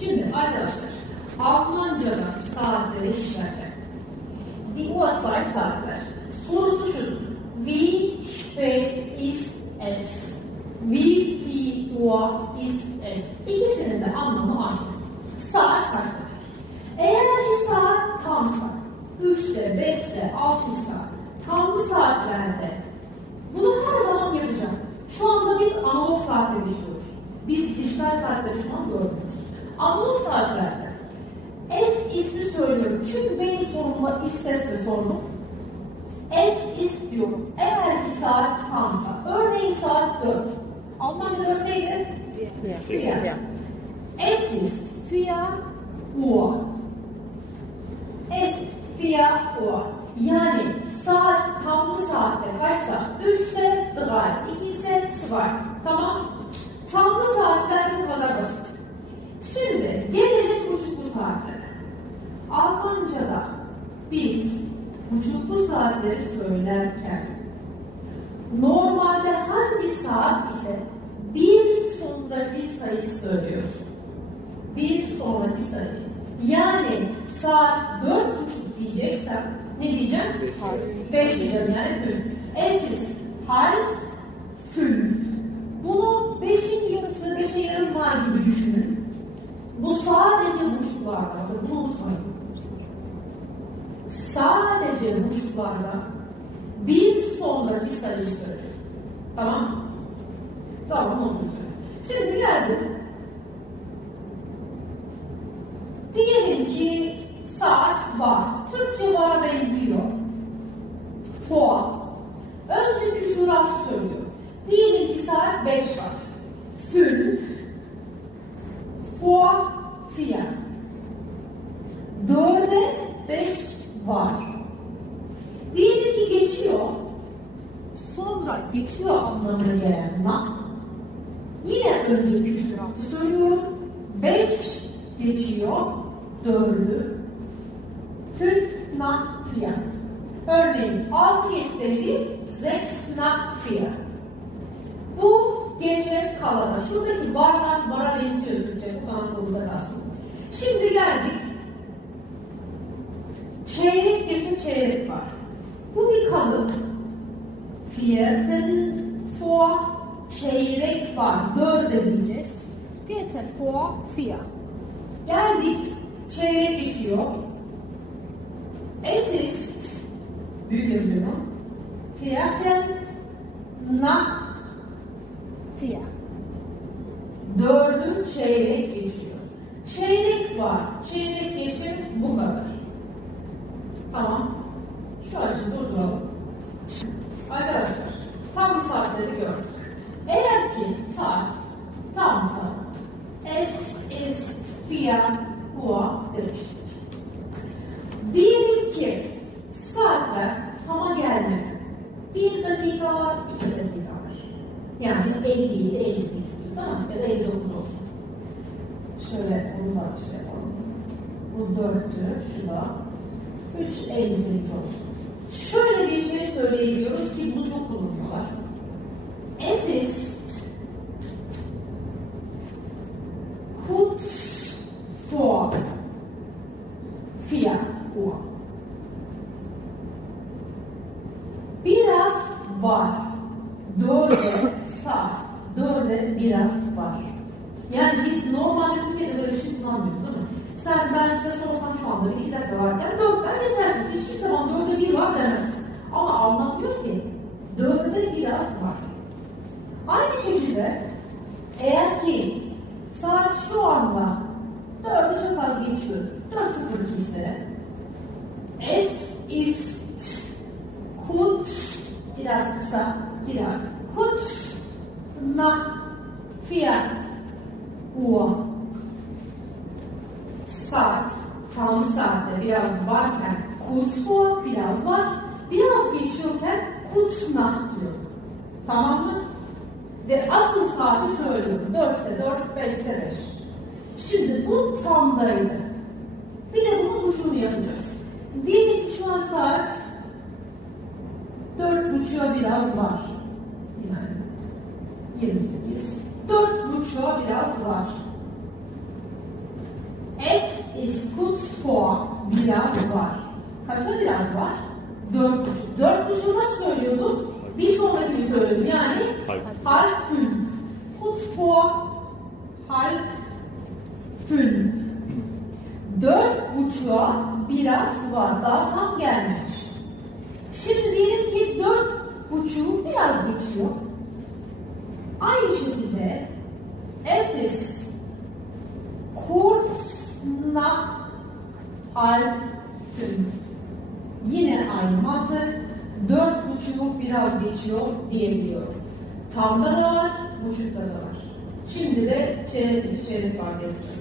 Şimdi arkadaşlar Almanca'da saatleri işlerken die Uhrzeit saatler sorusu şudur. Wie spät ist es? Wie viel Uhr ist es? İkisinin de anlamı aynı. Saat kaç? Eğer ki saat tamsa, 3'se, 5'se, 6'sa, tam saatlerde bunu her zaman yapacağım. Şu anda biz analog saatte işliyoruz. Biz dijital saatte şu an görmüyoruz. Analog saatlerde es ismi söylüyorum. Çünkü benim sorumla istesle sordum. Es ist diyorum. Eğer ki saat tamsa, örneğin saat 4. Almanca 4 neydi? Vier. Es ist 4 Uhr. Es ist 4 Uhr. Yani saat tamlı saatte kaçsa? 3 ise 3, 2 ise 2. Tamam? Tamlı saatler bu kadar basit. Şimdi gelelim buçuklu saatlere. Almanca'da biz buçuklu saatleri söylerken normalde hangi saat ise bir sonraki sayıyı söylüyoruz. Bir sonraki sayı. Yani saat dört buçuk diyeceksem ne diyeceğim? Beş diyeceğim yani fünf. Es ist halb fünf. Bunu beşin yarısı, beşe yarım var gibi düşünün. Bu sadece buçuklarda, bunu unutmayın. Sadece buçuklarda bir sonraki sayıyı söylüyor. Tamam mı? Tamam, söylüyor. Şimdi geldim. Diyelim ki saat var. Türkçe var benziyor. Vor. Önce küsurat söylüyor. Diyelim ki saat 5 var. Fünf. Vor vier. Dörde beş var. Diyelim ki geçiyor. Sonra geçiyor anlamına gelen na. Yine önce küsuratı söylüyorum. Beş geçiyor. Dördü. Fünf vier. Örneğin altı sechs nach vier. Bu gece kalana. Şuradaki bardak bara benziyor Türkçe. Anadolu'da kalsın. Şimdi geldik. Çeyrek geçe çeyrek var. Bu bir kalıp. Viertel vor çeyrek var. Dörde diyeceğiz. Viertel vor vier. Geldik. Çeyrek geçiyor. Es ist büyük yazıyorum. Viertel nach vier. Dördü çeyrek geçiyor. Çeyrek var. Çeyrek geçir bu kadar. Tamam. Şu açı durduralım. Arkadaşlar tam saatleri gördük. Eğer ki saat tam saat es ist vier Uhr demiştik. Diyelim ki saatler tama gelmedi. Bir dakika var, iki dakika var. Yani 50 idi, 58 idi. Tamam ya da 59 olsun. Şöyle bunu da şey yapalım. Bu dörttü, şu da. 3, 58 olsun. Şöyle bir şey söyleyebiliyoruz ki bunu çok kullanıyorlar. Es ist kurz vor 4 Uhr. Biraz var. Dörde saat. Dörde biraz var. Yani biz normalde Türkiye'de böyle bir şey kullanmıyoruz anda bir iki dakika varken dörtten geçersiniz. Hiçbir zaman dörde bir var demez. Ama Alman diyor ki dörde biraz var. Aynı şekilde eğer ki saat şu anda dörde çok az geçiyor. 4.02 ise es ist kurz biraz kısa biraz kurz nach vier Uhr saat tam saatte biraz varken vor biraz var biraz geçiyorken kurz nach diyor. Tamam mı? Ve asıl saati söylüyorum. 4 ise 4, 5 ise 5. Şimdi bu tamdaydı. Bir de bunun uçunu yapacağız. Diyelim ki şu an saat dört buçuğa biraz var. Yani 28. Dört buçuğa biraz var. ist vor biraz var. Kaça biraz var? Dört buçuk. Dört buçuğu nasıl söylüyordum? Bir sonrakini söyledim. Yani. Kurz vor halb fünf. Dört buçuğa biraz var. Daha tam gelmemiş. Şimdi diyelim ki dört buçuğu biraz geçiyor. Aynı şekilde es ist kurz nach fünf. Yine aynı mantık. Dört buçuğu biraz geçiyor diyebiliyorum. Tamda da var, buçukta da var. Şimdi de çeyrek içi çeyrek var yapacağız.